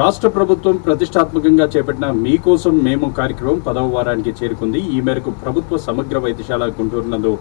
రాష్ట్ర ప్రభుత్వం ప్రతిష్టాత్మకంగా చేపట్టిన మీకోసం మేము కార్యక్రమం 10వ వారానికి చేరుకుంది. ఈ మేరకు ప్రభుత్వ సమగ్ర వైద్యశాల గుంటూరు నందు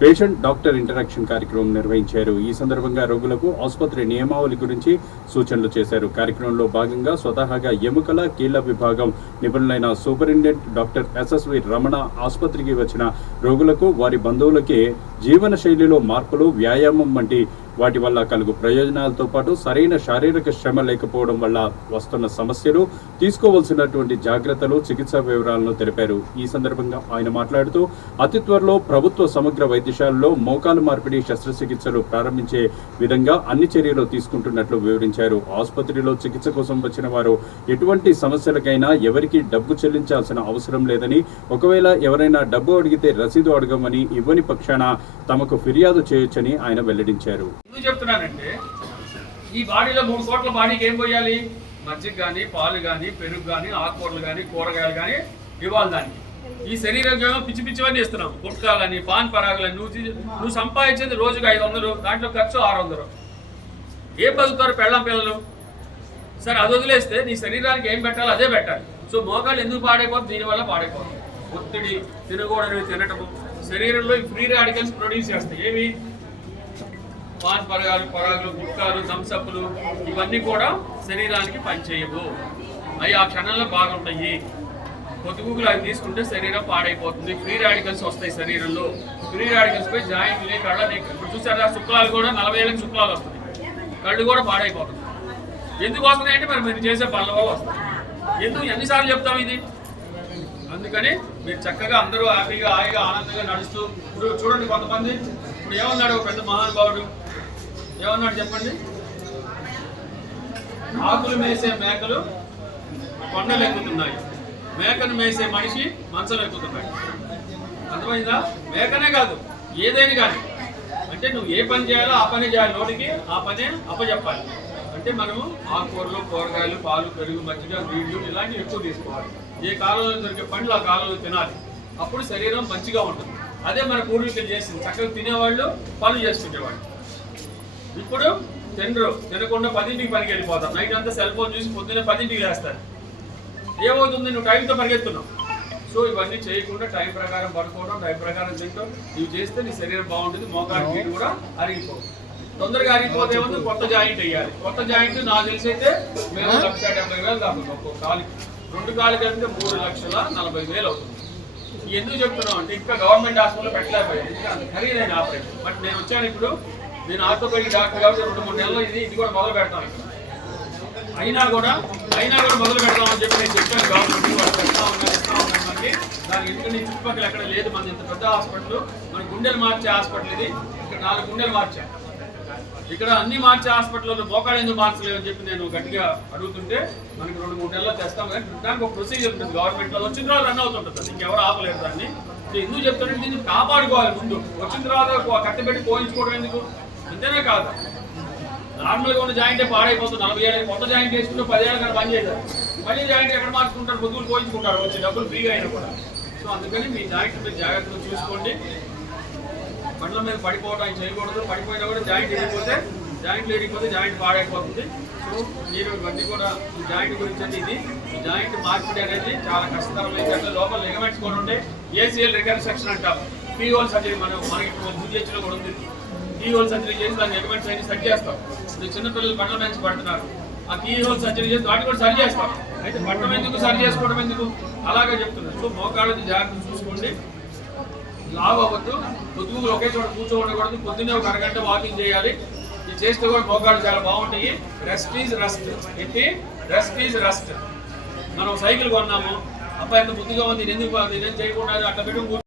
పేషెంట్ డాక్టర్ ఇంటరాక్షన్ కార్యక్రమం నిర్వహించారు. ఈ సందర్భంగా రోగులకు ఆసుపత్రి నియమావళి గురించి సూచనలు చేశారు. కార్యక్రమంలో భాగంగా స్వతహాగా ఎముకల కీళ్ల విభాగం నిపుణులైన సూపరింటెండెంట్ డాక్టర్ ఎస్ఎస్వి రమణ ఆసుపత్రికి వచ్చిన రోగులకు వారి బంధువులకి జీవన శైలిలో మార్పులు, వ్యాయామం వంటి వాటి వల్ల కలుగు ప్రయోజనాలతో పాటు సరైన శారీరక శ్రమ లేకపోవడం వల్ల వస్తున్న సమస్యలు, తీసుకోవాల్సినటువంటి జాగ్రత్తలు, చికిత్సా వివరాలను తెలిపారు. ఈ సందర్భంగా ఆయన మాట్లాడుతూ అతి త్వరలో ప్రభుత్వ సమగ్ర వైద్యశాలలో మోకాలు మార్పిడి శస్త్రచికిత్సలు ప్రారంభించే విధంగా అన్ని చర్యలు తీసుకుంటున్నట్లు వివరించారు. ఆసుపత్రిలో చికిత్స కోసం వచ్చిన వారు ఎటువంటి సమస్యలకైనా ఎవరికి డబ్బు చెల్లించాల్సిన అవసరం లేదని, ఒకవేళ ఎవరైనా డబ్బు అడిగితే రసీదు అడగమని, ఇవ్వని పక్షాన తమకు ఫిర్యాదు చేయొచ్చని ఆయన వెల్లడించారు. ఎందుకు చెప్తున్నానంటే ఈ బాడీలో 3 కోట్ల బాడీకి ఏం పోయాలి? మజ్జిగ కానీ, పాలు కానీ, పెరుగు కానీ, ఆకుకూరలు కానీ, కూరగాయలు కానీ ఇవ్వాలి. దానికి ఈ శరీరం పిచ్చి పిచ్చివన్నీ ఇస్తున్నాం. గుట్కాలని, పాన్ పరాగులని. నువ్వు సంపాదించేది రోజుకి 500, దాంట్లో ఖర్చు 600. ఏం బతుకుతారు పెళ్ళం పిల్లలు? సరే, అది వదిలేస్తే నీ శరీరానికి ఏం పెట్టాలో అదే పెట్టాలి. సో మోకాళ్ళు ఎందుకు పాడైపోతుంది? దీనివల్ల పాడైపోతుంది. ఒత్తిడి, తినకూడనివి తినటము, శరీరంలో ఫ్రీ రాడికల్స్ ప్రొడ్యూస్ చేస్తాయి. ఏవి? పాన్ పరాగులు, గుట్కాలు, థమ్సప్లు, ఇవన్నీ కూడా శరీరానికి పనిచేయవు. అవి ఆ క్షణంలో బాగుంటాయి. పొద్దుగులు అవి తీసుకుంటే శరీరం పాడైపోతుంది. ఫ్రీ రాడికల్స్ వస్తాయి శరీరంలో. ఫ్రీ రాడికల్స్ పై జాయింట్లే, కళ్ళని, చూసారా శుక్లాలు కూడా 40 ఏళ్ళకి శుక్లాలు వస్తాయి. కళ్ళు కూడా పాడైపోతుంది. ఎందుకు వస్తున్నాయంటే మరి మీరు చేసే పనుల వల్ల వస్తాయి. ఎందుకు ఎన్నిసార్లు చెప్తాం ఇది? అందుకని మీరు చక్కగా అందరూ హ్యాపీగా, హాయిగా, ఆనందంగా నడుస్తూ ఇప్పుడు చూడండి. కొంతమంది ఇప్పుడు ఏమన్నాడు పెద్ద మహానుభావుడు, ఏమన్నాడు చెప్పండి? ఆకులు మేసే మేకలు కొండలు ఎక్కుతున్నాయి, మేకను మేసే మనిషి మంచం ఎక్కుతున్నాడు. అర్థమైందా? మేకనే కాదు, ఏదైనా కానీ. అంటే నువ్వు ఏ పని చేయాలో ఆ పని చేయాలి. నోటికి ఆ పనే అప్పచెప్పాలి. అంటే మనము ఆకుకూరలు, కూరగాయలు, పాలు, పెరుగు, మజ్జిగ, నీళ్లు ఇలాంటివి ఎక్కువ తీసుకోవాలి. ఏ కాలంలో దొరికే పండ్లు ఆ కాలంలో తినాలి. అప్పుడు శరీరం మంచిగా ఉంటుంది. అదే మన పూర్వీకులు చేసింది. చక్కగా తినేవాళ్ళు, పనులు చేసుకునేవాళ్ళు. ఇప్పుడు తినకుండా 10ంటికి పనికి వెళ్ళిపోతాం. నైట్ అంతా సెల్ ఫోన్ చూసి పొద్దున్నే 10ంటికి వేస్తారు. ఏమవుతుంది? నువ్వు టైంతో పరిగెత్తున్నావు. సో ఇవన్నీ చేయకుండా టైం ప్రకారం పడుకోవడం, టైం ప్రకారం తింటాం. ఇవి చేస్తే నీ శరీరం బాగుంటుంది. మోకాలు కీడు కూడా అరిగిపోవు. తొందరగా అరిగిపోతే ఉంది కొత్త జాయింట్ వేయాలి. కొత్త జాయింట్ నాకు తెలిసి అయితే మేము 1,70,000 దాకా ఒక్కొక్క కాలికి. 2 కాలు కలిపితే 3,40,000 అవుతుంది. ఎందుకు చెప్తున్నాం అంటే ఇంకా గవర్నమెంట్ హాస్పిటల్లో పెట్టలేకపోయాయి. ఖరీదైన ఆపరేషన్. బట్ నేను వచ్చాను ఇప్పుడు. నేను ఆర్థోపెడిక్ డాక్టర్ కాబట్టి 2-3 నెలలు ఇది కూడా మొదలు పెడతాను. ఇక్కడ అయినా కూడా మొదలు పెడతామని చెప్పి నేను చెప్పాను గవర్నమెంట్. వాళ్ళు పెడతా ఉన్నారు మనకి. దానికి ఎందుకంటే చుట్టుపక్కల ఎక్కడ లేదు. మన ఇంత పెద్ద హాస్పిటల్, మన గుండెలు మార్చే హాస్పిటల్ ఇది. ఇక్కడ 4 గుండెలు మార్చాను. ఇక్కడ అన్ని మార్చే హాస్పిటల్లో మోకాలు ఎందుకు మార్చలేమని చెప్పి నేను గట్టిగా అడుగుతుంటే మనకి 2-3 నెలల్లో తెస్తాం. కానీ దానికి ఒక ప్రొసీజర్ ఉంటుంది గవర్నమెంట్లో. వచ్చిన తర్వాత రన్ అవుతుంటుంది. అది ఇంకెవరు ఆపలేరు దాన్ని. ఎందుకు చెప్తానంటే దీన్ని కాపాడుకోవాలి. ముందు వచ్చిన తర్వాత కట్టబెట్టి పోయించుకోవడం ఎందుకు? అంతేనే కాదు, నార్మల్గా ఉన్న జాయింటే పాడైపోతుంది. 40 ఏళ్ళు కొత్త జాయింట్ వేసుకుంటే 10 ఏళ్ళ కానీ పని చేశారు. మళ్ళీ జాయింట్ ఎక్కడ మార్చుకుంటారు? పొద్దులు పోయించుకుంటారు. వచ్చి డబ్బులు ఫ్రీగా అయినా కూడా. సో అందుకని మీ జాయింట్ మీరు జాగ్రత్తగా చూసుకోండి. బండ్ల మీద పడిపోవడం చేయకూడదు. పడిపోయినా కూడా జాయింట్లు ఎరిగిపోతే జాయింట్ పాడైపోతుంది. సో మీరు ఇవన్నీ కూడా ఈ జాయింట్ గురించి అంటే ఇది ఈ జాయింట్ మార్పిడి అనేది చాలా కష్టతరమైంది. అంటే లోపల లిగమెంట్స్ కూడా ఉంటాయి. ఏసీఎల్ రికన్స్ట్రక్షన్ అంటాం. కీ హోల్ సర్జరీ మనకి బుద్ధిలో కూడా ఉంది. కీ హోల్ సర్జరీ చేసి దాని లిగమెంట్స్ అన్ని సెట్ చేస్తాం. ఇప్పుడు చిన్నపిల్లలు బండ్ల మీద పడుతున్నారు. ఆ కీ హోల్ సర్జరీ చేసి వాటి కూడా సరి చేస్తాం. అయితే పట్టడం ఎందుకు, సరి చేసుకోవడం ఎందుకు? అలాగే చెప్తున్నారు. సో మోకాళ్ళని జాగ్రత్త చూసుకోండి. లావ్ అవ్వద్దు. పొద్దుగులు ఒకే చోట కూర్చోకూడదు. పొద్దున్నే ఒక అరగంట వాకింగ్ చేయాలి. ఇది చేస్తే కూడా మోకాళ్ళు చాలా బాగుంటాయి. Rest is rest. ఏంటి? Rest is rest. మనం సైకిల్ కొన్నాము, అబ్బాయి ఎంత బుద్ధిగా ఉంది, ఎందుకు చేయకుండా అట్లా పెట్టుకుని